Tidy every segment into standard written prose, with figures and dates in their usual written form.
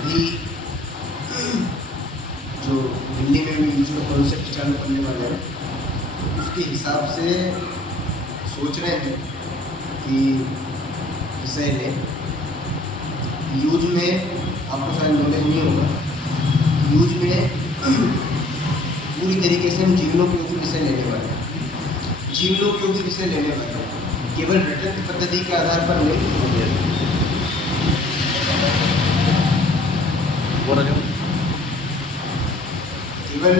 अभी जो दिल्ली में भी इसका कॉन्सेप्ट चालू करने वाले हैं, तो उसके हिसाब से सोच रहे हैं कि विषय लें। यूज में आपको शायद नॉलेज नहीं होगा, यूज में पूरी तरीके से हम जीवनोपयोगी विषय लेने वाले हैं। जीवनोपयोगी विषय लेने वाले हैं, केवल रटन पद्धति के आधार पर नहीं, केवल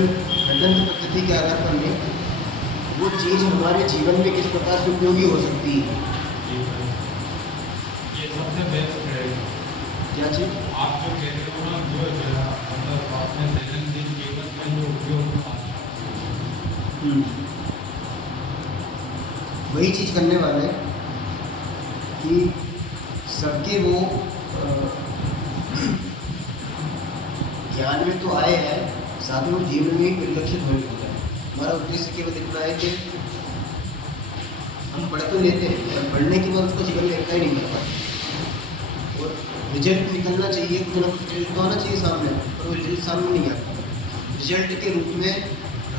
रटन पद्धति के आधार पर नहीं, वो चीज़ हमारे जीवन में किस प्रकार से उपयोगी हो सकती है। ये सबसे बेस्ट है। क्या चीज़ आप जो कह रहे हो ना, जो मतलब अपने दैनंदिन जीवन में जो उपयोग होता है, वही चीज़ करने वाले हैं कि सबके वो ज्ञान में तो आए हैं, साथ में जीवन में ही परिलक्षित होने को है। हमारा उद्देश्य केवल इतना है कि हम पढ़ तो लेते हैं, पर पढ़ने के बाद उसको जीवन में अप्लाई नहीं कर पाते, और रिजल्ट निकलना चाहिए, कुछ ना कुछ रिजल्ट तो आना चाहिए सामने, पर वो रिजल्ट सामने नहीं आता। रिजल्ट के रूप में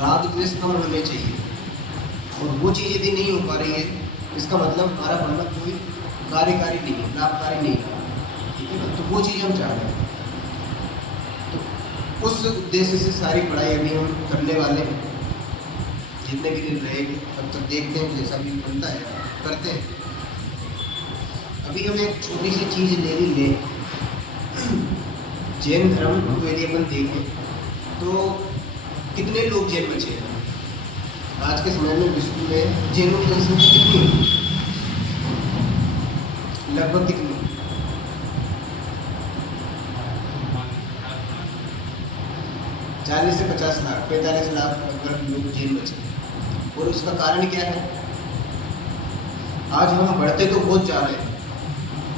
राग द्वेष कम होने चाहिए, और वो चीज़ यदि नहीं हो पा रही है, इसका मतलब हमारा पढ़ना कोई कार्यकारी नहीं है, लाभकारी नहीं है, ठीक है ना। तो वो चीज़ हम चाह रहे हैं, तो उस उद्देश्य से सारी पढ़ाई अभी हम करने वाले हैं। जितने भी दिन रहेंगे तब तक देखते हैं, जैसा भी बनता है करते हैं। अभी हम एक छोटी सी चीज़ ले लें, जैन धर्म को यदि अपन देखें तो कितने लोग जैन बचे हैं आज के समय में। विश्व में जैनों की जनसंख्या कितनी है, लगभग कितनी? 40 से 50 लाख, 45 लाख लगभग लोग जैन बचे हैं। और उसका कारण क्या है? आज हम बढ़ते तो बहुत जा रहे हैं,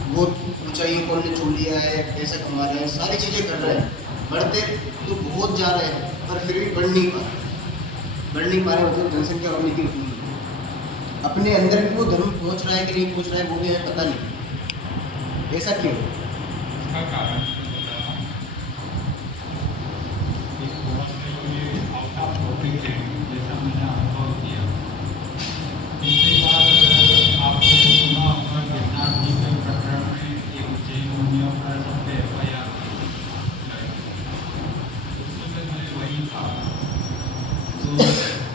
बहुत ऊंचाइयों को हमने छू लिया है, पैसा कमा रहे हैं, सारी चीज़ें कर रहे हैं, बढ़ते तो बहुत जा रहे हैं, पर फिर भी बढ़ नहीं पा रहे मतलब जनसंख्या बढ़ने की अपने अंदर भी वो धर्म पहुंच रहा है कि नहीं पहुंच रहा है, वो भी हमें पता नहीं। ऐसा क्यों? इसका कारण इस बहुत से ये आउट ऑफ टॉपिक है, जैसा मैंने अनुभव किया। पिछली बार आपने सुना होगा गिरनार जी के प्रकरण में एक जैन मुनियों पर सब पे FIR उसमें मैं वही था, तो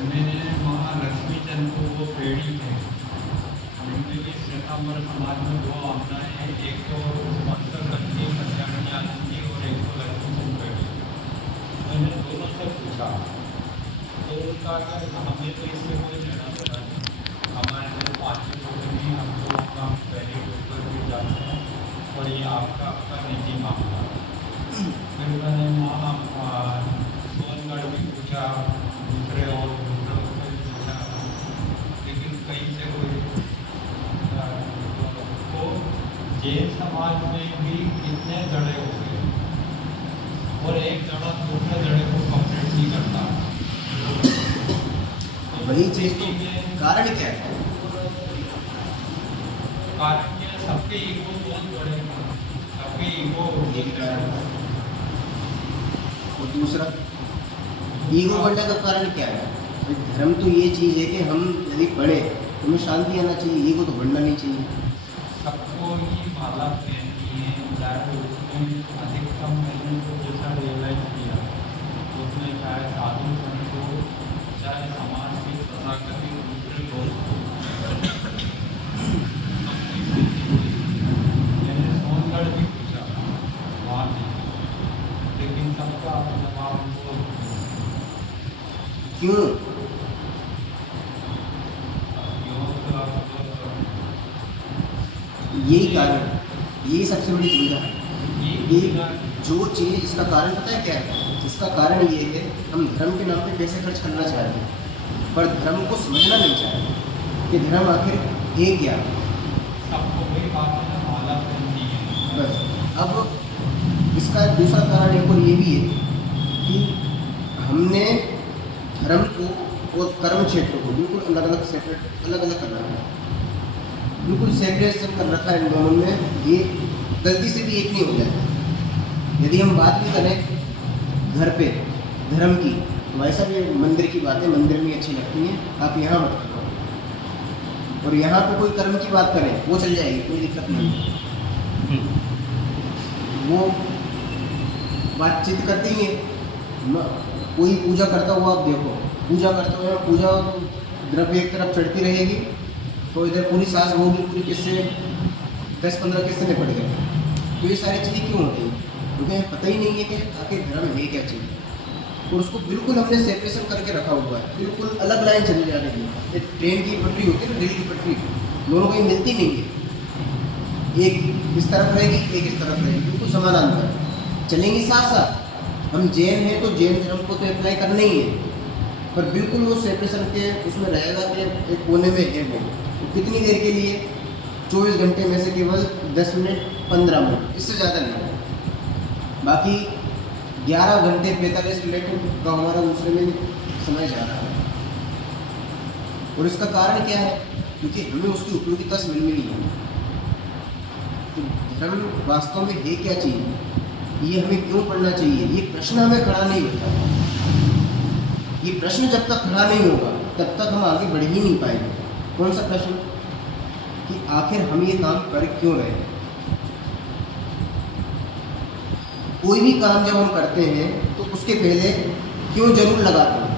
मैंने वहाँ लक्ष्मी चंद को वो पेड़ी थे, उनके लिए श्वेतांबर समाज में 2 आमदाएँ हैं, एक तो स्पॉन्सर करती है कल्याणी आनंद जी और एक तो लक्ष्मी चंद पेड़ी। मैंने दोनों से पूछा तो उनका हमें तो इससे कोई लेना देना नहीं, हमारे तो 5 छोटे नहीं, हम तो काम पहले ऊपर भी जाते हैं और ये आपका निजी मामला। फिर मैंने वहाँ सोनगढ़ भी पूछा, दूसरे और दूसरों से पूछा, लेकिन कहीं से कोई तो जैन समाज में भी कितने जड़े हो गए और एक जड़ा दूसरे जड़े को कंप्लीट नहीं करता। तो वही चीज़ तो कारण क्या है? कारण क्या है? सबके ईगो बहुत बड़े हैं, सबके ईगो एक कारण, और दूसरा ईगो बढ़ने का कारण क्या है? धर्म तो ये चीज़ है कि हम यदि पढ़े तो हमें शांति आना चाहिए, ईगो तो बढ़ना नहीं चाहिए। सबको ही माला पहननी है, चाहे उसमें अधिकतम मैंने तो जैसा रियलाइज किया उसमें चाहे साधु संत हो, चाहे समाज के तथाकथित दूसरे लोग हो, मैंने सोनगढ़ भी पूछा वहाँ भी, लेकिन सबका जवाब वो क्यों? यही कारण, यही सबसे बड़ी दुविधा है। ये जो चीज़, इसका कारण पता है क्या है? इसका कारण ये है हम धर्म के नाम पे पैसे खर्च करना चाहते हैं, पर धर्म को समझना नहीं चाहते कि धर्म आखिर है क्या। सबको वही बात है ना, माला पहननी है बस। अब इसका दूसरा कारण एक और ये भी है कि हमने धर्म को और कर्म क्षेत्र को बिल्कुल अलग अलग सेपरेट, अलग अलग कर रखा है, बिल्कुल सेपरेशन कर रखा है इन दोनों में। ये गलती से भी एक नहीं हो जाए, यदि हम बात भी करें घर पे धर्म की, तो ऐसा भी मंदिर की बातें मंदिर में अच्छी लगती हैं, आप यहाँ मत करो। और यहाँ पे कोई कर्म की बात करें वो चल जाएगी, कोई दिक्कत नहीं। वो बातचीत करते ही हैं। कोई पूजा करता हुआ आप देखो, पूजा करते हुए पूजा द्रव्य एक तरफ चढ़ती रहेगी तो इधर पूरी सांस होगी, पूरी किससे 10-15 किससे निपट गए। तो ये सारी चीज़ें क्यों होती हैं? क्योंकि हमें पता ही नहीं है कि आखिर धर्म है क्या चीज़, और उसको बिल्कुल हमने सेपरेशन करके रखा हुआ है, बिल्कुल अलग लाइन चली जा रही है। एक ट्रेन की पटरी होती है ना, रेल की पटरी, दोनों कहीं मिलती नहीं है। एक इस तरफ रहेगी, एक इस तरफ रहेगी, बिल्कुल समानांतर चलेंगी साथ साथ। हम जैन हैं तो जैन धर्म को तो अप्लाई करना ही है, पर बिल्कुल वो सेपरेशन के उसमें रहेगा कि एक कोने में है वो। तो कितनी देर के लिए? 24 घंटे में से केवल 10 मिनट 15 मिनट, इससे ज़्यादा नहीं। बाकी 11 घंटे 45 मिनट का हमारा दूसरे में समय जा रहा है। और इसका कारण क्या है? क्योंकि हमें उसकी उपयोगिता से मिल नहीं है। तो धर्म वास्तव में है क्या चीज़, ये हमें क्यों पढ़ना चाहिए, ये प्रश्न हमें खड़ा नहीं होता। ये प्रश्न जब तक खड़ा नहीं होगा तब तक हम आगे बढ़ ही नहीं पाएंगे। कौन सा प्रश्न? कि आखिर हम ये काम कर क्यों रहे हैं। कोई भी काम जब हम करते हैं तो उसके पहले क्यों जरूर लगाते हैं।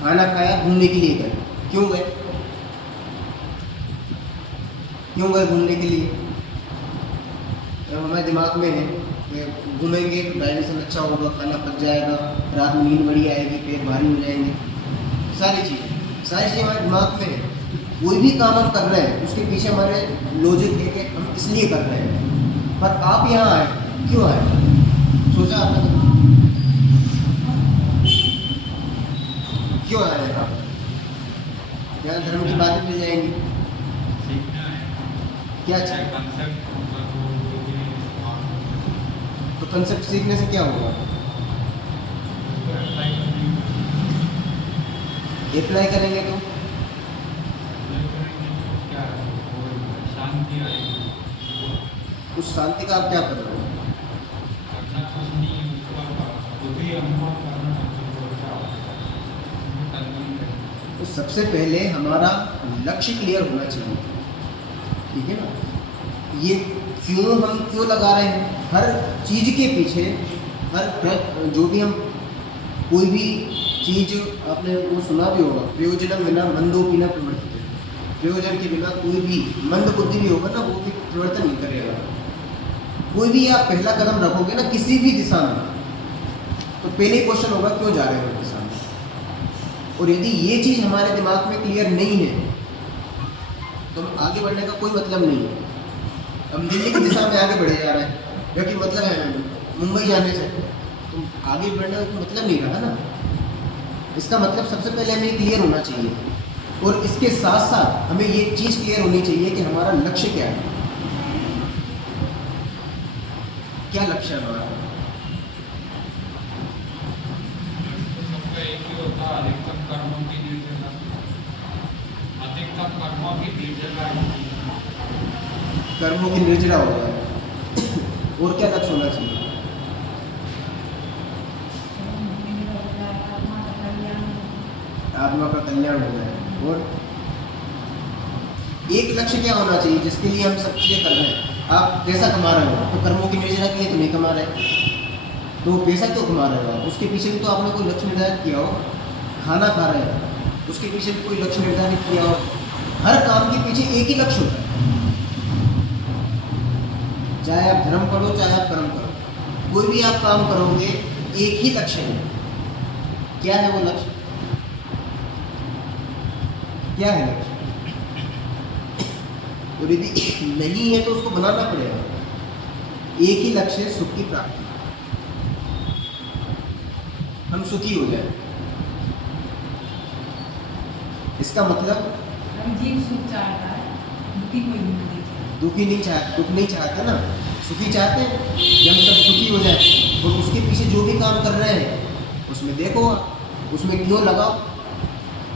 खाना खाया, घूमने के लिए गए, क्यों गए? क्यों गए घूमने के लिए? जब हमारे दिमाग में है घूमेंगे तो डाइजेशन अच्छा होगा, खाना पच जाएगा, रात में नींद बड़ी आएगी, पेट भारी हो जाएंगे, सारी चीज़ें हमारे दिमाग में है। कोई भी काम हम कर रहे हैं उसके पीछे हमारे लॉजिक है कि हम इसलिए कर रहे हैं। पर आप यहाँ आए, क्यों आए? सोचा आपने क्यों आए आप? यहाँ धर्म की बातें मिल जाएंगी। सीखना है क्या चाहे चाहिए? कंसेप्ट तो कंसेप्ट सीखने से क्या होगा? अप्लाई करेंगे तो क्या शांति आएगी। उस शांति का आप क्या कर रहे हो? करना कुछ नहीं, उसका खुद ही अनुभव करना तो सबसे पहले हमारा लक्ष्य क्लियर होना चाहिए, ठीक है ना। ये हम क्यों लगा रहे हैं हर चीज़ के पीछे, हर जो भी हम कोई भी चीज़, आपने वो सुना भी होगा, प्रयोजन बिना मंदोपि न प्रवर्तिते। प्रयोजन के बिना कोई भी मंद बुद्धि भी होगा ना, वो भी परिवर्तन नहीं करेगा। कोई भी आप पहला कदम रखोगे ना किसी भी दिशा में, तो पहले क्वेश्चन होगा क्यों जा रहे हो उस दिशा में। और यदि ये चीज़ हमारे दिमाग में क्लियर नहीं है तो हम आगे बढ़ने का कोई मतलब नहीं है। हम दिल्ली की दिशा में आगे बढ़े जा रहे हैं, क्योंकि मतलब है मुंबई जाने से, तो आगे बढ़ने का कोई मतलब नहीं रहा ना। इसका मतलब सबसे पहले हमें क्लियर होना चाहिए, और इसके साथ साथ हमें ये चीज़ क्लियर होनी चाहिए कि हमारा लक्ष्य क्या है। क्या लक्ष्य है हमारा? सबका एक ही होता है, अधिकतम कर्मों की निर्जला, अधिकतम कर्मों की निर्जला। कर्मों की निर्जरा हो जाए। और क्या लक्ष्य होना चाहिए? आत्मा का कल्याण हो जाए। और एक लक्ष्य क्या होना चाहिए जिसके लिए हम सब चीज़ें कर रहे हैं। आप पैसा कमा रहे हो तो कर्मों की निर्जरा के लिए तो नहीं कमा रहे, तो पैसा क्यों कमा रहे हो आप? उसके पीछे भी तो आपने कोई लक्ष्य निर्धारित किया हो। खाना खा रहे हो उसके पीछे भी कोई लक्ष्य निर्धारित किया हो। हर काम के पीछे एक ही लक्ष्य होता है, चाहे आप धर्म करो चाहे आप कर्म करो, कोई भी आप काम करोगे एक ही लक्ष्य है। क्या है वो लक्ष्य? क्या है लक्ष्य? और यदि नहीं है तो उसको बनाना पड़ेगा। एक ही लक्ष्य है, सुख की प्राप्ति, हम सुखी हो जाए। इसका मतलब जीव सुख चाहता है, दुखी कोई नहीं चाहता। दुखी नहीं चाहते, दुख नहीं चाहते ना, सुखी चाहते हैं कि हम सब सुखी हो जाए। और उसके पीछे जो भी काम कर रहे हैं उसमें देखो, उसमें क्यों लगाओ।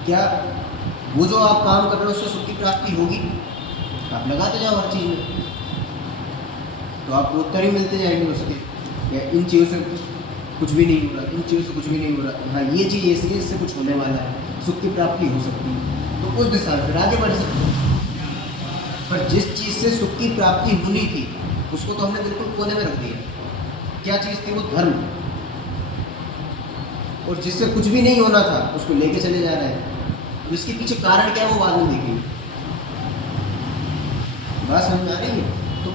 क्या वो जो आप काम कर रहे हो उससे सुख की प्राप्ति होगी? आप लगाते जाओ हर चीज़ में। तो आपको उत्तर ही मिलते जाएंगे उसके, या इन चीज़ों से कुछ भी नहीं हो रहा, इन चीज़ों से कुछ भी नहीं हो रहा, हाँ ये चीज़ ऐसी है, इससे कुछ होने वाला है, सुख की प्राप्ति हो सकती है, तो उस दिशा में फिर आगे बढ़ सकते हैं। पर जिस चीज़ से सुख की प्राप्ति होनी थी उसको तो हमने बिल्कुल कोने में रख दिया। क्या चीज़ थी वो? धर्म। और जिससे कुछ भी नहीं होना था उसको लेके चले जा रहे हैं। इसके पीछे कारण क्या है वो बाद में देखेंगे। बात समझ में आ रही है? तो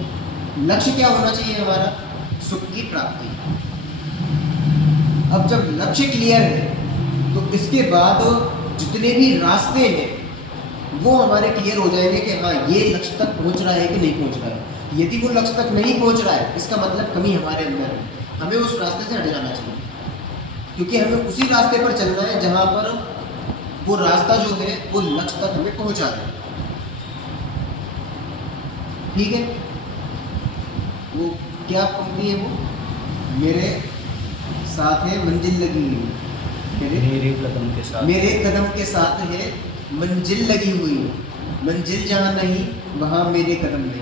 लक्ष्य क्या होना चाहिए हमारा? सुख की प्राप्ति। अब जब लक्ष्य क्लियर है तो इसके बाद जितने भी रास्ते हैं वो हमारे क्लियर हो जाएंगे कि हाँ ये लक्ष्य तक पहुंच रहा है कि नहीं पहुंच रहा है। यदि वो लक्ष्य तक नहीं पहुंच रहा है इसका मतलब कमी हमारे अंदर है, हमें उस रास्ते से हट जाना चाहिए, क्योंकि हमें उसी रास्ते पर चलना है जहाँ पर वो रास्ता जो है वो लक्ष्य तक हमें पहुँचा दे। ठीक है? वो क्या पंक्ति है? वो मेरे साथ है मंजिल लगी हुई, मेरे कदम के साथ, मेरे कदम के साथ है मंजिल लगी हुई, मंजिल जहाँ नहीं वहाँ मेरे कदम नहीं।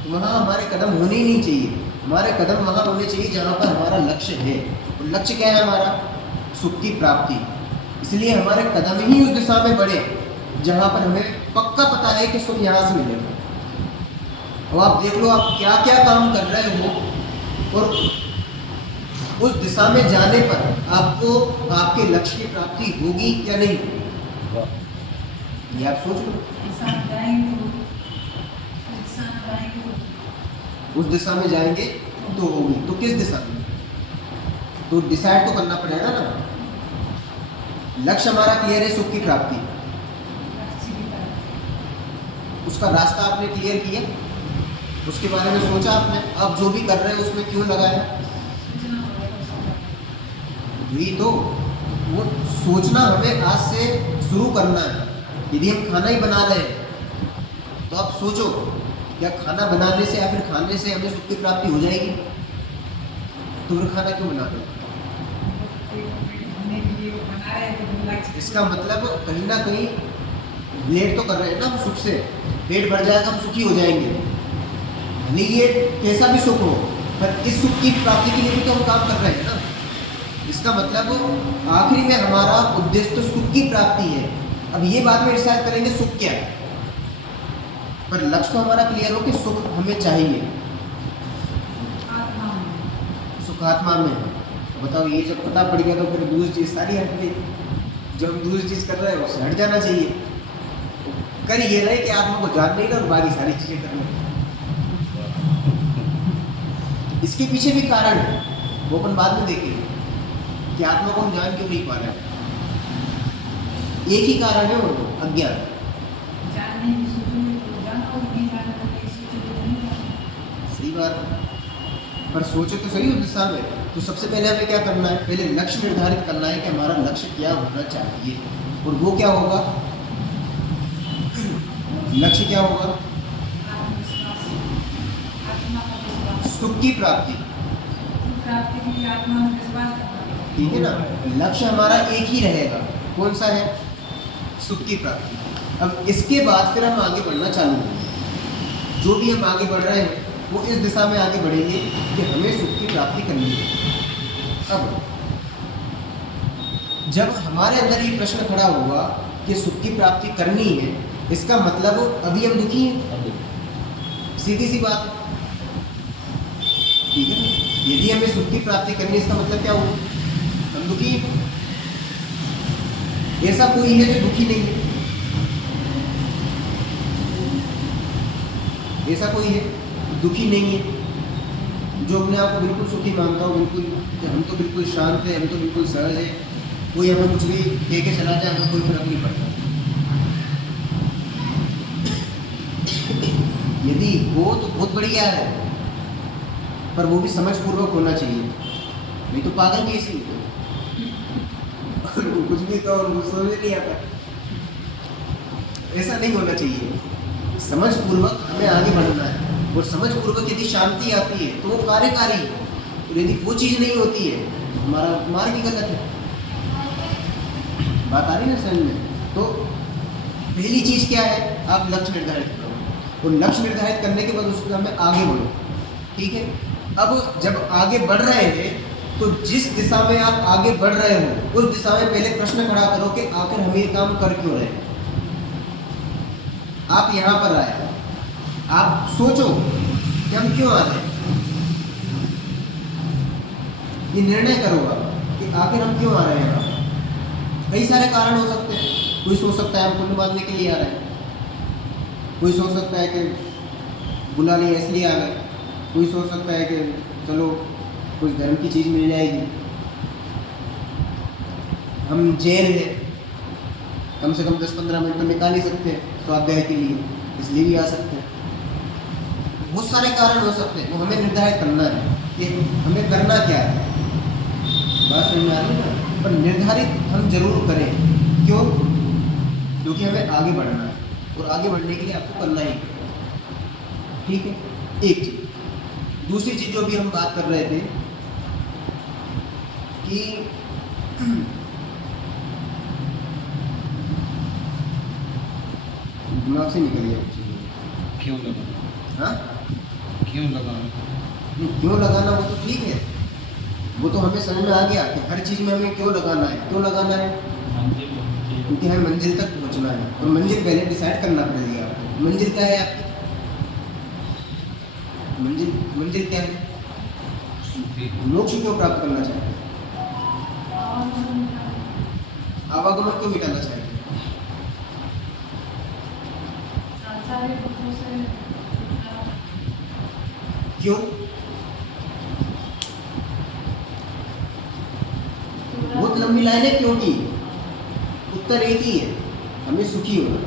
तो वहाँ हमारे कदम होने ही नहीं चाहिए, हमारे कदम वहाँ होने चाहिए जहाँ पर हमारा लक्ष्य है। और लक्ष्य क्या है हमारा? सुख की प्राप्ति। इसलिए हमारे कदम ही उस दिशा में बढ़े जहाँ पर हमें पक्का पता है कि सुख यहाँ से मिलेगा। अब आप देख लो आप क्या क्या काम कर रहे हो और उस दिशा में जाने पर आपको आपके लक्ष्य की प्राप्ति होगी या नहीं होगी, ये आप सोच लो। उस दिशा में जाएंगे तो होगी, तो किस दिशा में? तो डिसाइड तो करना पड़ेगा ना। लक्ष्य हमारा क्लियर है, सुख की प्राप्ति, उसका रास्ता आपने क्लियर किया, उसके बारे में सोचा आपने, अब जो भी कर रहे हैं उसमें क्यों लगाया? वही तो, वो सोचना हमें आज से शुरू करना है। यदि हम खाना ही बना रहे हैं तो आप सोचो क्या खाना बनाने से या फिर खाने से हमें सुख की प्राप्ति हो जाएगी? तो फिर खाना क्यों बना रहे हो? इसका मतलब कहीं ना कहीं रिलेट तो कर रहे हैं ना हम सुख से। पेट भर जाएगा हम सुखी हो जाएंगे, नहीं ये कैसा भी सुख हो, पर इस सुख की प्राप्ति के लिए भी तो हम काम कर रहे हैं ना। इसका मतलब आखिरी में हमारा उद्देश्य तो सुख की प्राप्ति है। अब ये बाद में डिसाइड करेंगे सुख क्या है, पर लक्ष्य तो हमारा क्लियर हो कि सुख हमें चाहिए, सुख आत्मा में। बताओ ये जब पता पड़ गया तो फिर दूसरी चीज़ सारी हट गई। जो हम दूसरी चीज़ कर रहे हैं उससे हट जाना चाहिए। कर ये रहे कि आत्मा को जान नहीं रहे और बाकी सारी चीज़ें कर रहे। इसके पीछे भी कारण है, वो अपन बाद में देखेंगे कि आत्मा को हम जान क्यों नहीं पा रहे हैं। एक ही कारण है वो, अज्ञान। सही बात है, पर सोचो तो सही उस दिशा में। तो सबसे पहले हमें क्या करना है? पहले लक्ष्य निर्धारित करना है कि हमारा लक्ष्य क्या होना चाहिए, और वो क्या होगा? लक्ष्य क्या होगा? सुख की प्राप्ति। ठीक है ना? लक्ष्य हमारा एक ही रहेगा, कौन सा है? सुख की प्राप्ति। अब इसके बाद फिर हम आगे बढ़ना चालू करेंगे। जो भी हम आगे बढ़ रहे हैं वो इस दिशा में आगे बढ़ेंगे कि हमें सुख की प्राप्ति करनी है। अब जब हमारे अंदर ये प्रश्न खड़ा हुआ कि सुख की प्राप्ति करनी है, इसका मतलब अभी हम दुखी हैं, सीधी सी बात है। ठीक है ना? यदि हमें सुख की प्राप्ति करनी है इसका मतलब क्या हुआ? हम दुखी हैं। ऐसा कोई है जो दुखी नहीं है? ऐसा कोई है दुखी नहीं है जो अपने आप को बिल्कुल सुखी मानता हो, बिल्कुल कि हम तो बिल्कुल शांत है, हम तो बिल्कुल सहज है, कोई हमें कुछ भी दे के चला जाए हमें कोई फर्क नहीं पड़ता? यदि हो तो बहुत बढ़िया है, पर वो भी समझपूर्वक होना चाहिए, नहीं तो पागल कैसी होते कुछ भी तो समझ नहीं आता। ऐसा नहीं होना चाहिए। समझपूर्वक हमें आगे बढ़ना है, और समझपूर्वक यदि शांति आती है तो वो कार्यकारी है, और यदि वो चीज़ नहीं होती है हमारा मार्ग ही गलत है। बात आ रही है ना समझ में? तो पहली चीज़ क्या है? आप लक्ष्य निर्धारित करो, और लक्ष्य निर्धारित करने के बाद उसमें हमें आगे बढ़ो। ठीक है। अब जब आगे बढ़ रहे हैं तो जिस दिशा में आप आगे बढ़ रहे हो उस दिशा में पहले प्रश्न खड़ा करो कि आखिर हम ये काम कर क्यों रहे हैं। आप यहाँ पर आए, आप सोचो कि हम क्यों आ रहे हैं, ये निर्णय करो आप कि आखिर हम क्यों आ रहे हैं यहाँ। कई सारे कारण हो सकते हैं। कोई सोच सकता है हम पुण्य बांधने के लिए आ रहे हैं, कोई सोच सकता है कि बुला लिया इसलिए आ गए, कोई सोच सकता है कि चलो कुछ धर्म की चीज़ मिल जाएगी, हम जैन हैं, कम से कम 10-15 मिनट तो निकाल ही सकते हैं स्वाध्याय के लिए, इसलिए भी आ सकते हैं। बहुत सारे कारण हो सकते हैं, वो हमें निर्धारित करना है कि हमें करना क्या है। बात समझ में आ रही है ना? पर निर्धारित हम जरूर करें। क्यों? क्योंकि हमें आगे बढ़ना है और आगे बढ़ने के लिए आपको करना ही है। ठीक है, एक चीज़। दूसरी चीज़ जो भी हम बात कर रहे थे कि दिमाग से निकल गया कुछ। क्यों लगाना? हाँ, क्यों लगाना? नहीं, क्यों लगाना वो तो ठीक है, वो तो हमें समझ में आ गया कि हर चीज़ में हमें क्यों लगाना है। क्यों लगाना है? मंजिल होनी चाहिए। क्योंकि हमें मंजिल तक पहुंचना है और मंजिल पहले डिसाइड करना पड़ेगा आपको। मंजिल क्या है आपकी? मंजिल क्या है? मोक्ष क्यों प्राप्त करना चाहते हैं? आवागमन क्यों मिटाना चाहते हैं? सारे बुद्धों से क्यों? बहुत लंबी लाइन है क्यों की। उत्तर एक ही है, हमें सुखी होना।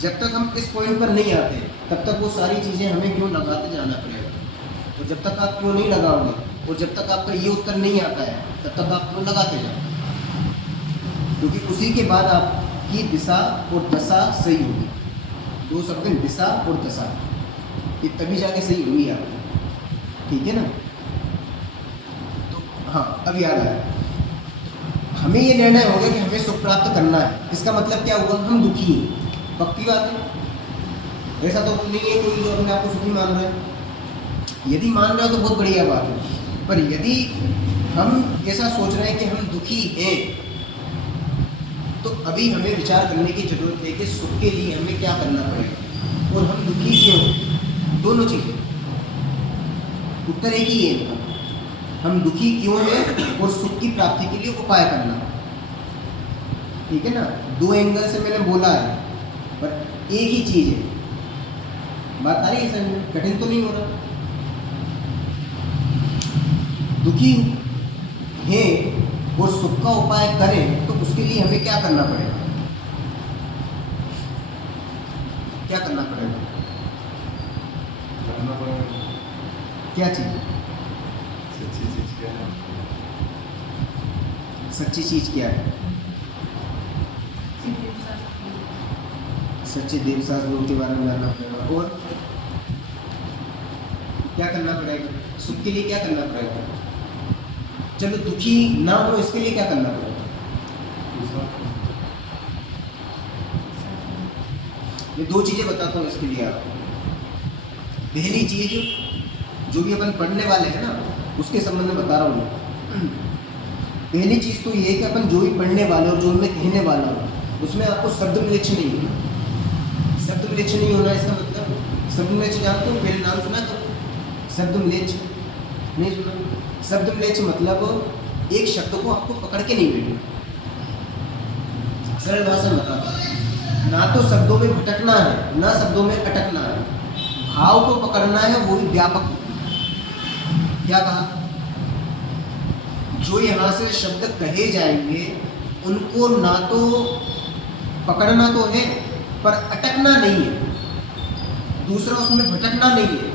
जब तक हम इस पॉइंट पर नहीं आते तब तक वो सारी चीज़ें हमें क्यों लगाते जाना पड़ेगा। और जब तक आप क्यों नहीं लगाओगे और जब तक आपका ये उत्तर नहीं आता है तब तक आप क्यों लगाते जाओ, क्योंकि उसी के बाद आपकी दिशा और दशा सही होगी। दो शब्द हैं, दिशा और दशा, ये तभी जाके सही होगी आपको। ठीक है ना? तो हाँ, अब याद आया, हमें ये निर्णय हो गया कि हमें सुख प्राप्त करना है। इसका मतलब क्या हुआ? हम दुखी हैं। पक्की बात है, ऐसा तो नहीं है कोई जो अपने आप को सुखी मान रहा है। यदि मान रहा है तो बहुत बढ़िया बात है, पर यदि हम ऐसा सोच रहे हैं कि हम दुखी हैं तो अभी हमें विचार करने की जरूरत है कि सुख के लिए हमें क्या करना पड़ेगा और हम दुखी क्यों। दोनों चीज़ें, उत्तर एक ही है इनका। हम दुखी क्यों हैं और सुख की प्राप्ति के लिए उपाय करना। ठीक है ना? दो एंगल से मैंने बोला है पर एक ही चीज़ है। बात आ रही है समझ में? कठिन तो नहीं हो रहा। दुखी हैं और सुख का उपाय करें तो उसके लिए हमें क्या करना पड़ेगा? क्या करना पड़ेगा? जानना पड़ेगा क्या चीज़? सच्ची चीज क्या है। सच्ची चीज़ क्या है? सच्चे देव शास्त्रों के बारे में जानना पड़ेगा। और क्या करना पड़ेगा? सुख के लिए क्या करना पड़ेगा? चलो दुखी ना हो इसके लिए क्या करना पड़ेगा? मैं दो चीज़ें बताता हूँ इसके लिए आपको। पहली चीज़ जो भी अपन पढ़ने वाले हैं ना उसके संबंध में बता रहा हूँ मैं। पहली चीज़ तो ये है कि अपन जो भी पढ़ने वाले और जो मैं कहने वाला हूँ उसमें आपको शब्द मिलेच्छ नहीं होना। शब्द मिलेच्छ नहीं होना इसका मतलब, शब्द मिलेच्छ जानते हो? पहले नाम सुना करो? शब्द मिलेच्छ नहीं सुना? शब्द मिलेच्छ मतलब एक शब्द को आपको पकड़ के नहीं बैठना। सरल भाषा में बताता हूं, ना तो शब्दों में भटकना है ना शब्दों में अटकना है। भाव को पकड़ना है, वो ही व्यापक। क्या कहा? जो यहाँ से शब्द कहे जाएंगे उनको ना तो पकड़ना तो है पर अटकना नहीं है। दूसरा उसमें भटकना नहीं है।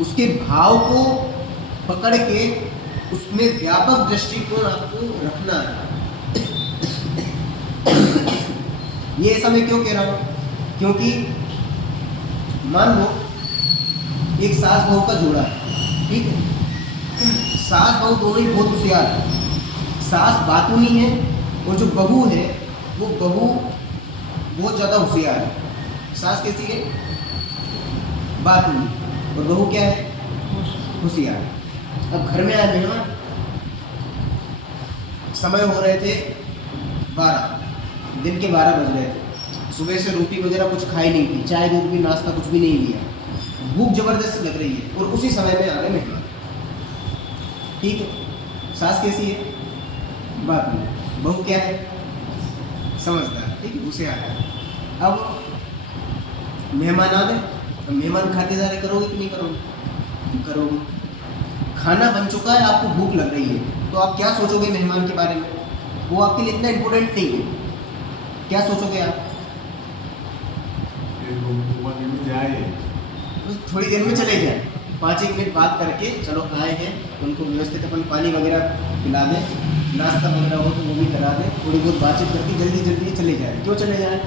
उसके भाव को पकड़ के उसमें व्यापक दृष्टिकोण आपको रखना है। ये ऐसा मैं क्यों कह रहा हूँ? क्योंकि मान लो एक सास बहू का जोड़ा है, ठीक है? सास बहू दोनों ही बहुत होशियार है। सास बातूनी है और जो बहू है वो बहू बहुत ज़्यादा होशियार है। सास कैसी है? बातूनी। और बहू क्या है? होशियार। अब घर में आए मेहमान, समय हो रहे थे 12, दिन के 12 बज रहे थे। सुबह से रोटी वगैरह कुछ खाई नहीं थी, चाय दूध भी नाश्ता कुछ भी नहीं लिया, भूख जबरदस्त लग रही है और उसी समय में आ रहे मेहमान। ठीक है, सास कैसी है? बातूनी। बहू क्या है? समझदार। ठीक है, उसे आ रहा। अब मेहमान आ गए, तो मेहमान खातिरदारी करोगे कि नहीं करोगे? करोगे। खाना बन चुका है, आपको भूख लग रही है, तो आप क्या सोचोगे मेहमान के बारे में? वो आपके लिए इतना इम्पोर्टेंट नहीं है, क्या सोचोगे आप? थोड़ी देर में चले जाए, 5-1 मिनट बात करके चलो आए हैं, उनको व्यवस्थित अपन पानी वगैरह पिला दें, नाश्ता वगैरह हो तो वो भी करा दें, थोड़ी बहुत बातचीत करके जल्दी जल्दी चले जाए। क्यों चले जाए?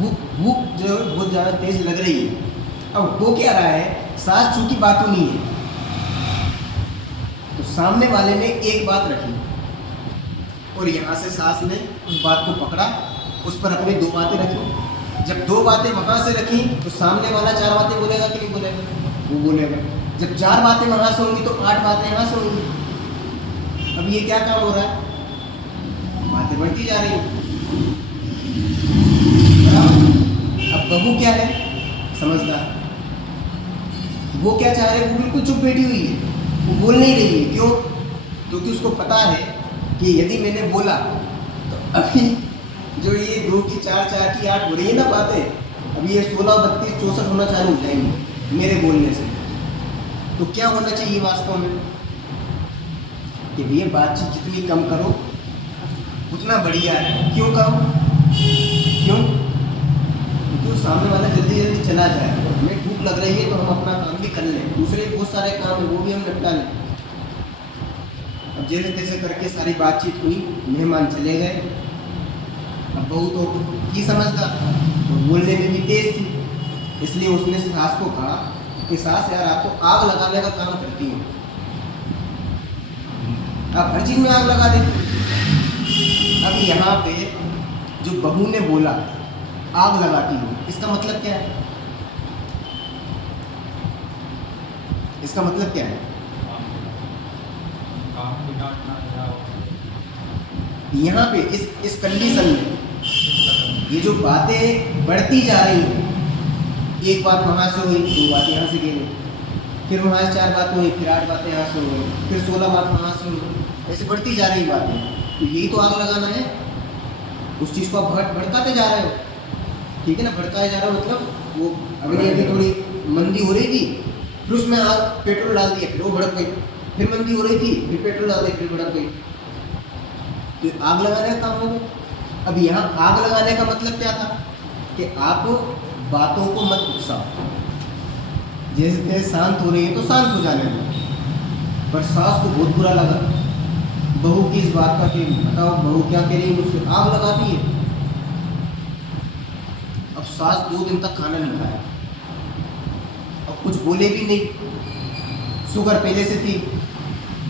भूख जो है बहुत ज़्यादा तेज़ लग रही है। अब हो क्या रहा है, सास चूँकि बातों नहीं है, तो सामने वाले ने एक बात रखी और यहाँ से सास ने उस बात को पकड़ा, उस पर अपनी 2 बातें रखी। जब 2 बातें वहाँ से रखी तो सामने वाला 4 बातें बोलेगा कि नहीं बोलेगा? वो बोलेगा। जब 4 बातें वहाँ से होंगी तो 8 बातें यहाँ से होंगी। अब ये क्या काम हो रहा है? बातें बढ़ती जा रही हैं। अब बहू क्या है? समझदार। वो क्या चाह रही है? वो बिल्कुल चुप बैठी हुई है, वो बोल नहीं रही है। क्यों? क्योंकि उसको पता है कि यदि मैंने बोला तो अभी जो ये 2 की 4, 4 की 8 हो रही है ना बातें, अभी ये 16, 32, 64 होना चालू हो जाएंगे मेरे बोलने से। तो क्या होना चाहिए वास्तव में कि भैया बातचीत जितनी कम करो उतना बढ़िया है। क्यों करो? क्यों? क्योंकि सामने वाला जल्दी जल्दी चला जाए, हमें भूख लग रही है तो हम अपना काम भी कर लें, दूसरे बहुत सारे काम हैं वो भी हम निपटा लें। अब जैसे तैसे करके सारी बातचीत हुई, मेहमान चले गए। अब बहू तो ही समझता और बोलने में भी तेज थी, इसलिए उसने सास को कहा कि सास यार आप तो आग लगाने का काम करती हैं, आप हर चीज़ में आग लगा देती। अब यहाँ पे जो बहू ने बोला आग लगाती हो, इसका मतलब क्या है? इसका मतलब क्या है? काम बिगाड़ना या यहाँ पे इस कंडीशन में ये जो बातें बढ़ती जा रही हैं, एक बात वहाँ से हुई, 2 बातें यहाँ से गई, फिर वहाँ से 4 बातें हुई, फिर 8 बातें यहाँ से हो गई, फिर 16 बात वहाँ से हुई, ऐसे बढ़ती जा रही बातें। तो यही तो आग लगाना है, उस चीज़ को आप भड़काते जा रहे हो। ठीक है ना, भड़काए जा रहे हो मतलब वो अभी थोड़ी मंदी हो रही थी, फिर उसमें आग पेट्रोल डाल दिया, फिर वो भड़क गई, फिर मंदी हो रही थी, फिर पेट्रोल डाल दिया, फिर भड़क गई। तो आग लगाने का काम हो गया। अब यहाँ आग लगाने का मतलब क्या था कि आप बातों को मत उकसाओ, जैसे तैसे शांत हो रही है तो शांत हो जाने दो। पर सास को बहुत बुरा लगा बहू की इस बात का कि बताओ बहू क्या कह रही है, मुझसे आग लगाती है। अब सास 2 दिन तक खाना नहीं खाया और कुछ बोले भी नहीं। शुगर पहले से थी,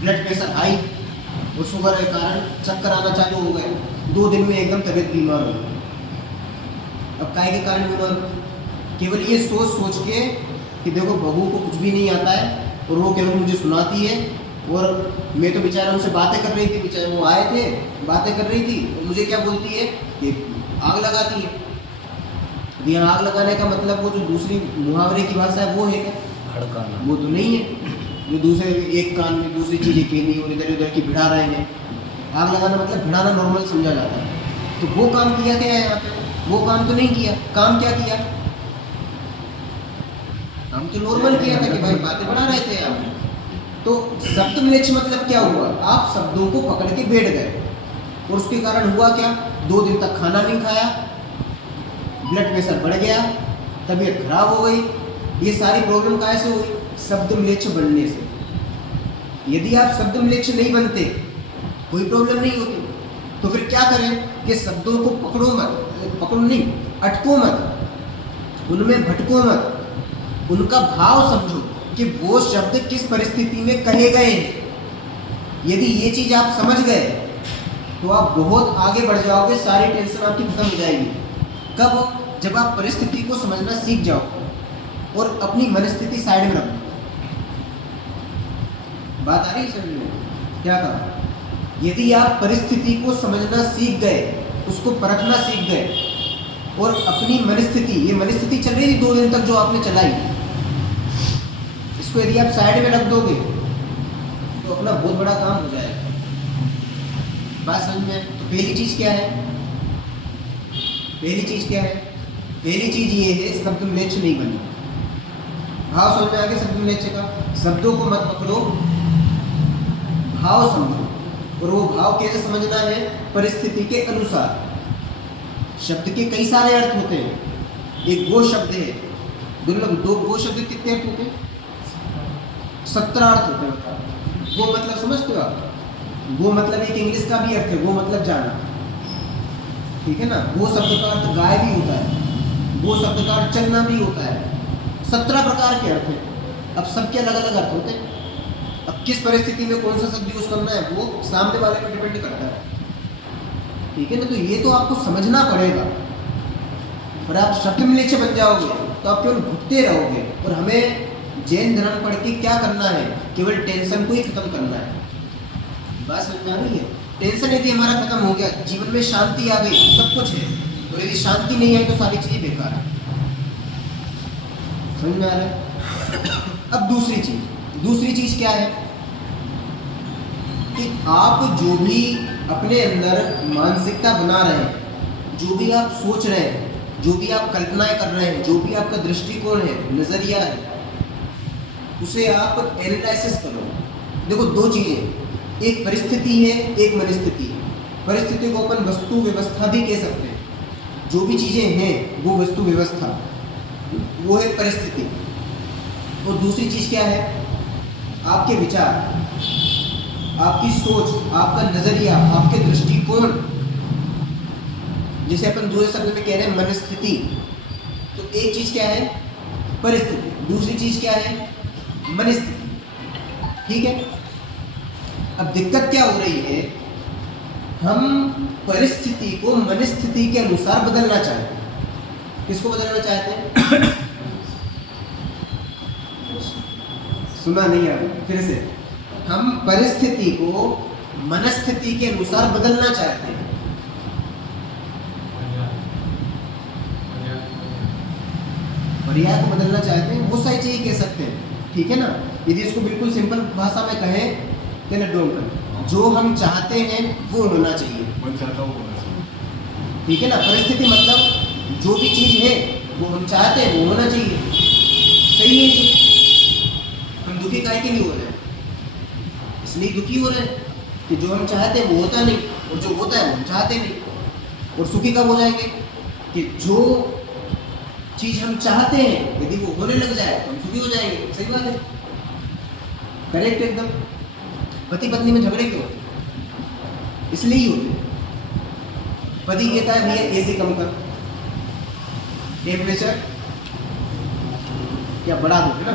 ब्लड प्रेशर हाई और शुगर के कारण चक्कर आना चालू हो गए। 2 दिन में एकदम तबीयत बीमार हो गई। अब काय के कारण बीमार? केवल ये सोच सोच के कि देखो बहू को कुछ भी नहीं आता है और वो केवल मुझे सुनाती है, और मैं तो बेचारा उनसे बातें कर रही थी, बेचारे वो आए थे बातें कर रही थी और मुझे क्या बोलती है कि आग लगाती है। यहाँ आग लगाने का मतलब वो जो दूसरी मुहावरे की भाषा है वो है क्या? भड़काना। वो तो नहीं है, जो दूसरे एक कान में दूसरी चीज़ें कहनी और इधर उधर की भिड़ा रहे हैं। आग लगाना मतलब भिड़ाना नॉर्मल समझा जाता है। तो वो काम किया क्या है यहाँ पे? वो काम तो नहीं किया। काम क्या किया? काम तो नॉर्मल किया था कि भाई बातें बढ़ा रहे थे आप। तो शब्द मिलेक्ष मतलब क्या हुआ? आप शब्दों को पकड़ के बैठ गए और उसके कारण हुआ क्या? 2 दिन तक खाना नहीं खाया, ब्लड प्रेशर बढ़ गया, तबीयत खराब हो गई। ये सारी प्रॉब्लम कैसे हुई? शब्द मिलेक्ष बनने से। यदि आप शब्द मिलेक्ष नहीं बनते कोई प्रॉब्लम नहीं होती। तो फिर क्या करें कि शब्दों को पकड़ो मत, पकड़ो नहीं, अटको मत, उनमें भटको मत, उनका भाव समझो कि वो शब्द किस परिस्थिति में कहे गए हैं। यदि ये चीज़ आप समझ गए तो आप बहुत आगे बढ़ जाओगे, सारी टेंशन आपकी खत्म हो जाएगी। कब? जब आप परिस्थिति को समझना सीख जाओ और अपनी मनस्थिति साइड में रख दो। बात आ रही है समझ में? क्या कहा? यदि आप परिस्थिति को समझना सीख गए, उसको परखना सीख गए और अपनी मनस्थिति, ये मनस्थिति चल रही थी 2 दिन तक जो आपने चलाई, इसको यदि आप साइड में रख दोगे तो अपना बहुत बड़ा काम हो जाएगा। बात समझ में? तो पहली चीज क्या है? पहली चीज क्या है? पहली चीज ये है शब्द म्लेच्छ नहीं बनना। भाव समझ में आ गया? शब्द म्लेच्छ का शब्दों को मत पकड़ो, भाव समझो। और वो भाव कैसे समझना है? परिस्थिति के अनुसार। शब्द के कई सारे अर्थ होते हैं। एक गो शब्द है, दुर्लभ। 2 गो शब्द कितने अर्थ होते हैं? 17 अर्थ होते हैं। गो मतलब समझते हो आप? गो मतलब एक इंग्लिश का भी अर्थ है, गो मतलब जाना, ठीक है ना। गो शब्द का अर्थ गाय भी होता है, गो शब्द का अर्थ चलना भी होता है। 17 प्रकार के अर्थ हैं। अब सबके अलग अलग अर्थ होते हैं। अब किस परिस्थिति में कौन सा शब्द यूज करना है वो सामने वाले पर डिपेंड करता है, ठीक है ना। तो ये तो आपको समझना पड़ेगा। और आप शब्द म्लेच्छ बन जाओगे तो आप केवल भुगते रहोगे। और हमें जैन धर्म पढ़ के क्या करना है? केवल टेंशन को ही खत्म करना है। बात समझ में आ रही है? टेंशन यदि हमारा खत्म हो गया, जीवन में शांति आ गई, सब कुछ है। और यदि शांति नहीं आई तो सारी चीजें बेकार है। समझ में आ रहा है? अब दूसरी चीज क्या है कि आप जो भी अपने अंदर मानसिकता बना रहे हैं, जो भी आप सोच रहे हैं, जो भी आप कल्पनाएं कर रहे हैं, जो भी आपका दृष्टिकोण है, नजरिया है, उसे आप एनालिसिस करो। देखो 2 चीजें, एक परिस्थिति है, एक मनस्थिति है। परिस्थिति को अपन वस्तु व्यवस्था भी कह सकते हैं। जो भी चीजें हैं वो वस्तु व्यवस्था, वो है परिस्थिति। और दूसरी चीज क्या है? आपके विचार, आपकी सोच, आपका नजरिया, आपके दृष्टिकोण। जैसे अपन दूसरे शब्द में कह रहे हैं मनस्थिति, तो एक चीज क्या है? परिस्थिति, दूसरी चीज क्या है? मनस्थिति, ठीक है। अब दिक्कत क्या हो रही है? हम परिस्थिति को मनस्थिति के अनुसार बदलना चाहते हैं। किसको बदलना चाहते हैं? सुना नहीं यार, फिर से। हम परिस्थिति को मनस्थिति के अनुसार बदलना चाहते हैं। पर्याय को बदलना चाहते हैं, बहुत सारी चीजें कह सकते हैं, ठीक है ना। यदि इसको बिल्कुल सिंपल भाषा में कहें तो जो हम चाहते हैं वो होना चाहिए, ठीक है ना। परिस्थिति मतलब जो भी चीज है वो हम चाहते हैं वो होना चाहिए, सही है। हम दुखी काहे के लिए हो रहे हैं? इसलिए दुखी हो रहे हैं कि जो हम चाहते हैं वो होता नहीं, और जो होता है वो हम चाहते नहीं। और सुखी कब हो जाएंगे? कि जो चीज हम चाहते हैं यदि वो होने लग जाए तो हम सुखी हो जाएंगे। सही बात है, करेक्ट एकदम। पति पत्नी में झगड़े क्यों? इसलिए ही होते। पति कहता है भैया एसी कम कर, टेम्परेचर क्या बढ़ा दोगे ना,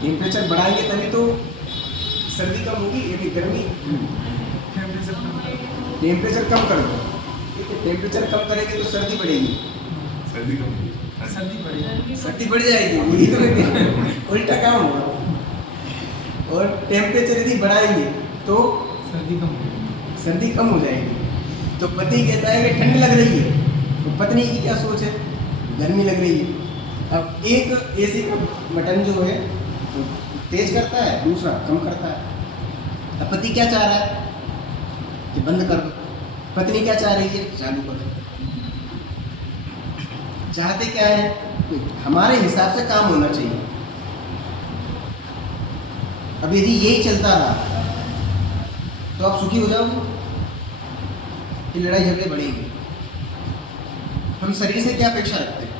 टेम्परेचर बढ़ाएंगे तभी तो सर्दी कम होगी, यदि गर्मी। टेम्परेचर कम कर दो, टेम्परेचर कम करेंगे तो सर्दी बढ़ेगी, सर्दी बढ़ जाएगी, उल्टा काम होगा। और टेम्परेचर यदि बढ़ाएंगे तो सर्दी कम हो जाएगी। तो पति कहता है कि ठंड लग रही है, तो पत्नी की क्या सोच है? गर्मी लग रही है। अब एक एसी का बटन जो है तो तेज करता है, दूसरा कम करता है। अब पति क्या चाह रहा है कि बंद कर दो, पत्नी क्या चाह रही है? चालू कर दो। चाहते क्या है? हमारे हिसाब से काम होना चाहिए। अब यदि यही चलता रहा तो आप सुखी हो जाओगे कि लड़ाई झगड़े बढ़ेंगे? हम शरीर से क्या अपेक्षा रखते हैं?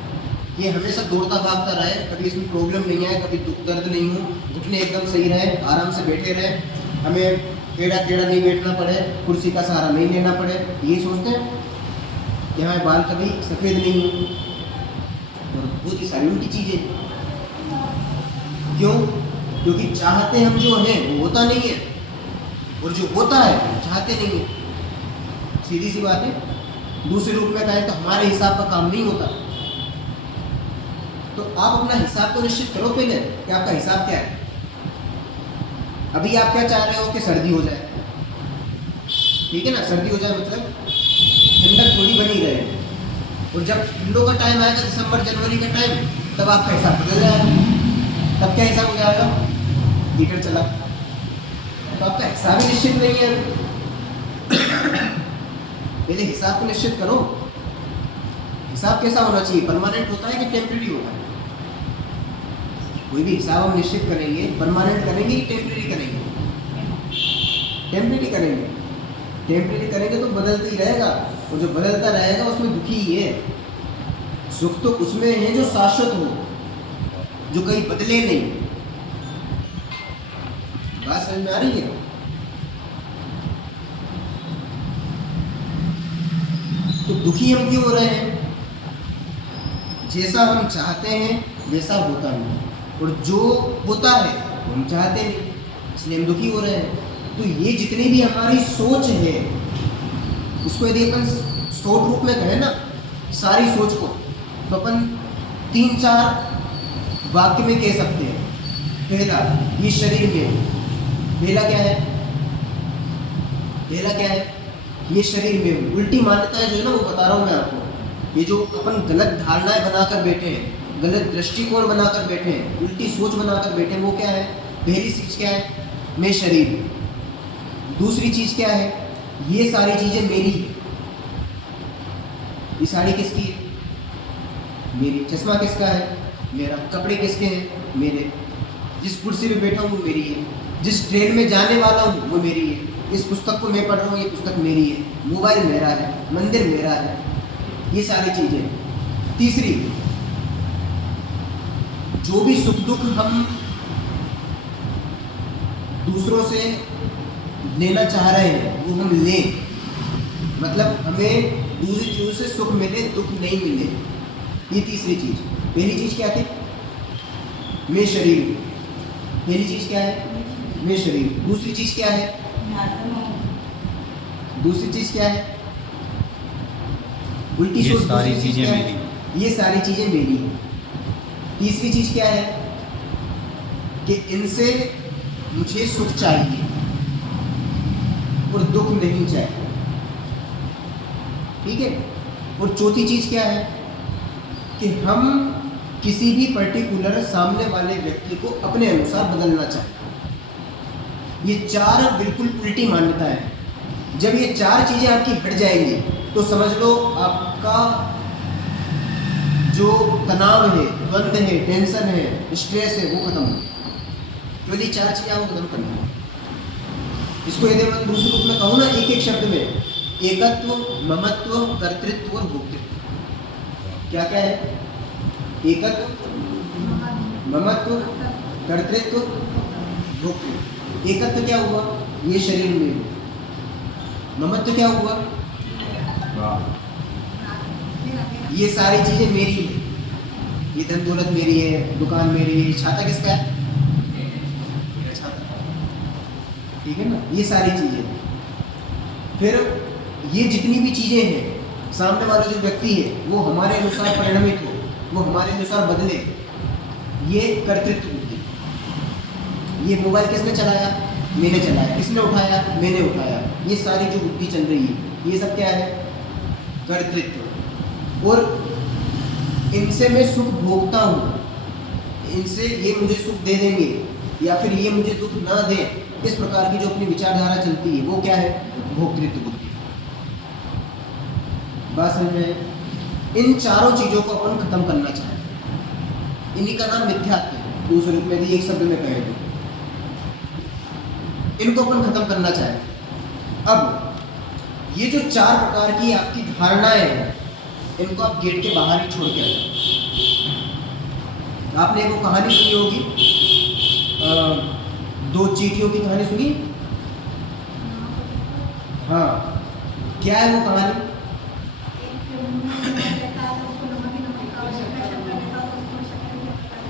ये हमेशा दौड़ता भागता रहे, कभी इसमें प्रॉब्लम नहीं आए, कभी दुख दर्द नहीं हो, घुटने एकदम सही रहे, आराम से बैठे रहे, हमें टेढ़ा टेढ़ा नहीं बैठना पड़े, कुर्सी का सहारा नहीं लेना पड़े। ये सोचते हैं कि हमारे बाल कभी सफ़ेद नहीं हो। और बहुत ही सारी उल्टी चीज़ें। क्यों? क्योंकि चाहते हम जो हैं वो होता नहीं है, और जो होता है वो चाहते नहीं है। सीधी सी बात है। दूसरे रूप में कहें तो हमारे हिसाब का काम नहीं होता। तो आप अपना हिसाब तो निश्चित करो पहले कि आपका हिसाब क्या है। अभी आप क्या चाह रहे हो कि सर्दी हो जाए, ठीक है ना, सर्दी हो जाए मतलब ठंडक थोड़ी बनी रहे, और जब ठंडों का टाइम आएगा दिसंबर जनवरी का टाइम, तब आपका हिसाब बदल जाएगा। तब क्या हिसाब हो जाएगा, हीटर चला, तो आपका हिसाब ही निश्चित नहीं है। पहले हिसाब को निश्चित करो। हिसाब कैसा होना चाहिए, परमानेंट होता है कि टेम्परेरी होता है? कोई भी हिसाब हम निश्चित करेंगे, परमानेंट करेंगे कि टेम्परेरी करेंगे? टेम्परेरी करेंगे। टेम्परेरी करेंगे तो बदलता ही रहेगा, और जो बदलता रहेगा उसमें दुखी ही है। सुख तो उसमें है जो शाश्वत हो, जो कहीं बदले नहीं। बात समझ में आ रही है? तो दुखी हम क्यों हो रहे हैं? जैसा हम चाहते हैं वैसा होता नहीं, और जो होता है वो हम चाहते नहीं, इसलिए हम दुखी हो रहे हैं। तो ये जितनी भी हमारी सोच है, उसको यदि अपन शॉर्ट रूप में कहें ना, सारी सोच को, तो अपन 3-4 वाक्य में कह सकते हैं। पहला, ये शरीर में, पहला क्या है, पहला क्या है, ये शरीर में। उल्टी मान्यताएं जो है ना, वो बता रहा हूँ मैं आपको। ये जो अपन गलत धारणाएं बनाकर बैठे हैं, गलत दृष्टिकोण बनाकर बैठे हैं, उल्टी सोच बनाकर बैठे हैं, वो क्या है? पहली चीज़ क्या है, मैं शरीर। दूसरी चीज़ क्या है, ये सारी चीज़ें मेरी। ये साड़ी किसकी है? मेरी। चश्मा किसका है? मेरा। कपड़े किसके हैं? मेरे। जिस कुर्सी पे बैठा हूँ वो मेरी है। जिस ट्रेन में जाने वाला हूँ वो मेरी है। इस पुस्तक को मैं पढ़ रहा हूँ, ये पुस्तक मेरी है। मोबाइल मेरा है, मंदिर मेरा है, ये सारी चीज़ें। तीसरी, जो भी सुख दुख हम दूसरों से लेना चाह रहे हैं वो हम लें, मतलब हमें दूसरी चीज़ों से सुख मिले, दुख नहीं मिले। ये तीसरी चीज़। पहली चीज़ क्या थी? मैं शरीर हूँ। पहली चीज़ क्या है? मैं शरीर। दूसरी चीज़ क्या है? दूसरी चीज़ क्या है? उल्टी सोच। सारी दूसरी चीज़ चीज़ें क्या है? मेरी। ये सारी चीज़ें मेरी हैं। तीसरी चीज़ क्या है? कि इनसे मुझे सुख चाहिए और दुख नहीं चाहिए, ठीक है। और चौथी चीज़ क्या है? कि हम किसी भी पर्टिकुलर सामने वाले व्यक्ति को अपने अनुसार बदलना चाहते हैं। ये 4 बिल्कुल उल्टी मान्यता है। जब ये 4 चीज़ें आपकी हट जाएंगी तो समझ लो आपका जो तनाव है, द्वंद है, टेंशन है, स्ट्रेस है, वो खत्म हो। केवल ये 4 चीज़ें आपको खत्म करनी है। इसको यदि मैं दूसरे रूप में कहूँ ना, एक एक शब्द में, एकत्व, ममत्व, कर्तृत्व और भोक्तृत्व। क्या क्या है? एकत्व, ममत्व, कर्तृत्व, भोक्तृत्व। एकत्व क्या हुआ? ये शरीर में। ममत्व क्या हुआ? ये सारी चीज़ें मेरी हैं। ये धन दौलत मेरी है, दुकान मेरी है। छाता किसका है? मेरा छाता, ठीक है ना। ये सारी चीज़ें। फिर ये जितनी भी चीज़ें हैं, सामने वाला जो व्यक्ति है वो हमारे अनुसार परिणमित हो, वो हमारे अनुसार बदले, ये कर्तृत्व बुद्धि। ये मोबाइल किसने चलाया? मैंने चलाया। किसने उठाया? मैंने उठाया। ये सारी जो बुद्धि चल रही है, ये सब क्या है? कर्तृत्व। और इनसे मैं सुख भोगता हूँ, इनसे ये मुझे सुख दे देंगे या फिर ये मुझे दुख ना दे, इस प्रकार की जो अपनी विचारधारा चलती है वो क्या है? भोक्तृत्व बुद्धि। बात समझ में? इन चारों चीज़ों को अपन खत्म करना चाहते हैं। इन्हीं का नाम मिथ्यात्व है। दूसरे रूप में भी एक शब्द में कहें तो इनको अपन खत्म करना चाहें। अब ये जो 4 प्रकार की आपकी धारणाएं हैं, इनको आप गेट के बाहर ही छोड़ के आ जाओ। आपने वो कहानी सुनी होगी, 2 चींटियों की कहानी सुनी? हाँ, क्या है वो कहानी?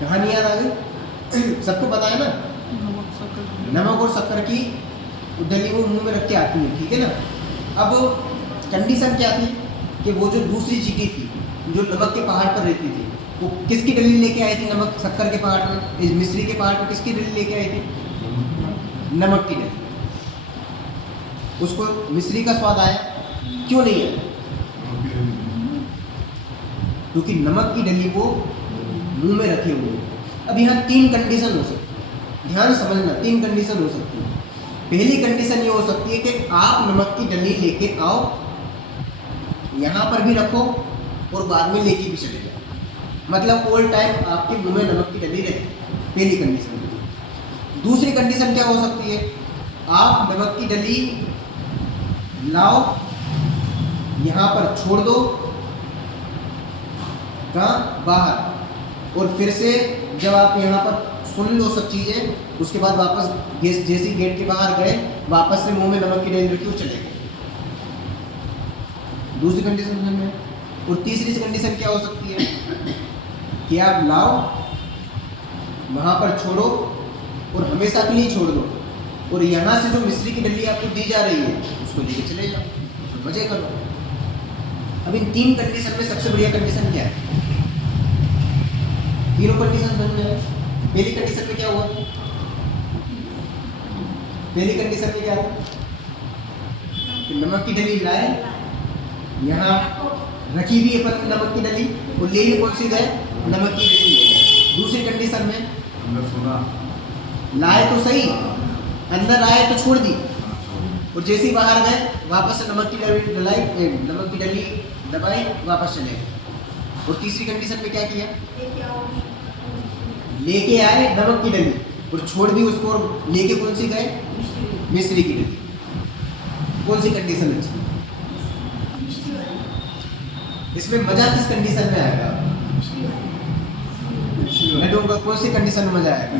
कहानी याद आ गई? सबको पता है ना? नमक और शक्कर की डली वो मुंह में रख के आती है, ठीक है ना। अब कंडीशन क्या थी? कि वो जो दूसरी चींटी थी जो नमक के पहाड़ पर रहती थी, वो किसकी डली लेके आई थी? नमक शक्कर के पहाड़ पर, इस मिस्री के पहाड़ पर किसकी डली लेके आई थी? नमक की डली। उसको मिस्री का स्वाद आया? क्यों नहीं आया? क्योंकि नमक की डली वो मुंह में रखे हुए हैं। अब यहाँ 3 कंडीशन हो सकती है, ध्यान समझना, 3 कंडीशन हो सकती है। पहली कंडीशन ये हो सकती है कि आप नमक की डली लेके आओ, यहाँ पर भी रखो और बाद में लेके भी चले जाओ, मतलब ऑल टाइम आपके मुंह में नमक की डली रहे। पहली कंडीशन। दूसरी कंडीशन क्या हो सकती है? आप नमक की डली लाओ, यहाँ पर छोड़ दो, कहाँ? बाहर, और फिर से जब आप यहाँ पर सुन लो सब चीज़ें, उसके बाद वापस जैसे गेट के बाहर गए, वापस से मुंह में नमक की डली रखी और चले गए। दूसरी कंडीशन समझ में। और तीसरी कंडीशन क्या हो सकती है कि आप लाओ, वहाँ पर छोड़ो और हमेशा के लिए छोड़ दो, और यहाँ से जो मिस्री की डली आपको दी जा रही है उसको लेके चले जाओ, तो मजे करो। अब इन 3 कंडीशन में सबसे बढ़िया कंडीशन क्या है? तीनों कंडीशन समझ में आए। पहली कंडीशन में क्या हुआ? पहली कंडीशन में क्या था कि नमक की डली लाए, यहाँ रखी भी अपन नमक की डली, और ले कौन सी गए? नमक की डली ले गए। दूसरी कंडीशन में लाए तो सही, अंदर आए तो छोड़ दी, और जैसे ही बाहर गए वापस से नमक की डली दबाई, वापस चले गए। और तीसरी कंडीशन में क्या किया? लेके आए नमक की डली और छोड़ दी उसको, और लेके कौन सी गए? मिस्री की डली। कौन सी कंडीशन अच्छी? इसमें मजा किस कंडीशन में आएगा? कौन सी कंडीशन में मजा आएगा?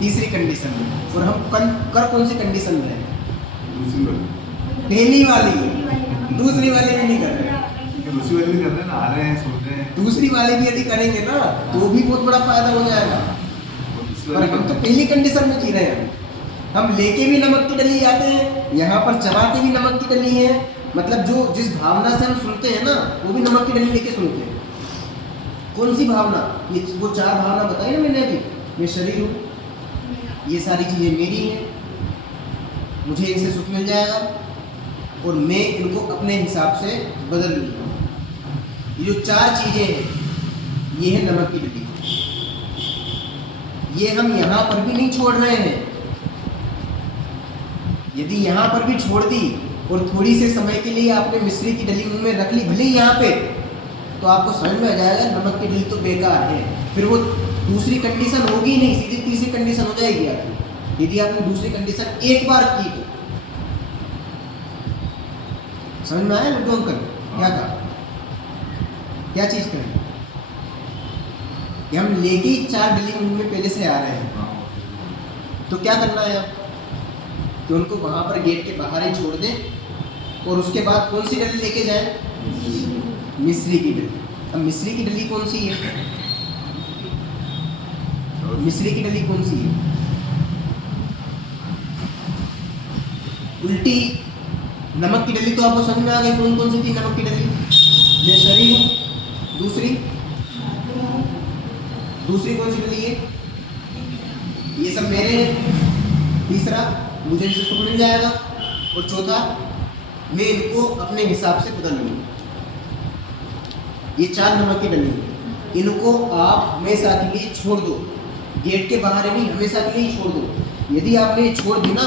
तीसरी कंडीशन में। और हम कर कौन सी कंडीशन में है? पहली वाली। दूसरी वाली भी नहीं कर रहे, दूसरी वाली भी कर रहे हैं, नहा रहे हैं, सो रहे हैं। दूसरी वाली भी यदि करेंगे ना तो भी बहुत बड़ा फायदा हो जाएगा। पर हम तो पहली कंडीशन में जी रहे हैं। हम लेके भी नमक की डली आते हैं, यहाँ पर चबा के भी नमक की डली है, मतलब जो जिस भावना से हम सुनते हैं ना, वो भी नमक की डली लेके सुनते हैं। कौन सी भावना? ये वो 4 भावना बताई ना मैंने अभी। मैं शरीर हूँ, ये सारी चीज़ें मेरी हैं, मुझे इनसे सुख मिल जाएगा, और मैं इनको अपने हिसाब से बदल लूँगा। ये जो 4 चीज़ें हैं, ये है नमक की डली। ये हम यहाँ पर भी नहीं छोड़ रहे हैं। यदि यहाँ पर भी छोड़ दी और थोड़ी से समय के लिए आपने मिस्री की डली मुंह में रख ली, भले ही यहाँ पे, तो आपको समझ में आ जाएगा नमक की डली तो बेकार है। फिर वो दूसरी कंडीशन होगी नहीं, सीधी तीसरी कंडीशन हो जाएगी आपकी, यदि आपने दूसरी कंडीशन एक बार की तो। समझ में आया लड्डू अंकल क्या कहा? क्या चीज़ करें कि हम लेके 4 डली मुंह में पहले से आ रहे हैं, तो क्या करना है आप कि उनको वहाँ पर गेट के बाहर ही छोड़ दें, और उसके बाद कौन सी डली लेके जाए? मिस्री की डली। अब मिस्री की डली कौन सी है? मिस्री की डली कौन सी है? उल्टी नमक की डली तो आपको समझ में आ गई कौन कौन सी थी नमक की डली? मैं शरीर हूँ। दूसरी कौन सी डली है? ये सब मेरे हैं। तीसरा, मुझे इनसे सुख मिल जाएगा, और चौथा, मैं इनको अपने हिसाब से बदल लूँगा। ये 4 नमक की डली, इनको आप हमेशा के लिए छोड़ दो, गेट के बाहर ही नहीं, हमेशा के लिए छोड़ दो। यदि आपने ये छोड़ दी ना,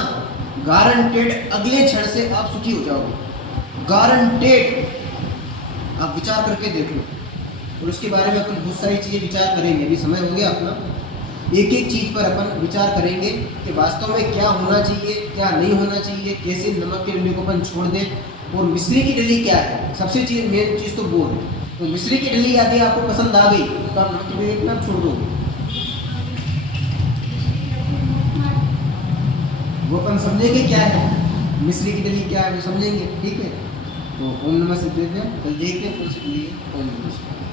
गारंटेड अगले क्षण से आप सुखी हो जाओगे, गारंटेड। आप विचार करके देख लो, और उसके बारे में अपन बहुत सारी चीज़ें विचार करेंगे। अभी समय हो गया अपना, एक एक चीज़ पर अपन विचार करेंगे कि वास्तव में क्या होना चाहिए, क्या नहीं होना चाहिए, कैसे नमक की डली को अपन छोड़ दें, और मिस्री की डली क्या है। सबसे मेन चीज़ तो वो है। तो मिस्री की डली यदि आपको पसंद आ गई तो आप नमक की डली अपना छोड़ दोगे। वो अपन समझेंगे क्या है, मिस्री की डली क्या है वो समझेंगे, ठीक है। तो ओम नमः सिद्धेभ्यः, कल देखते हैं कौन सी डली है। ओम नमः सिद्धेभ्यः।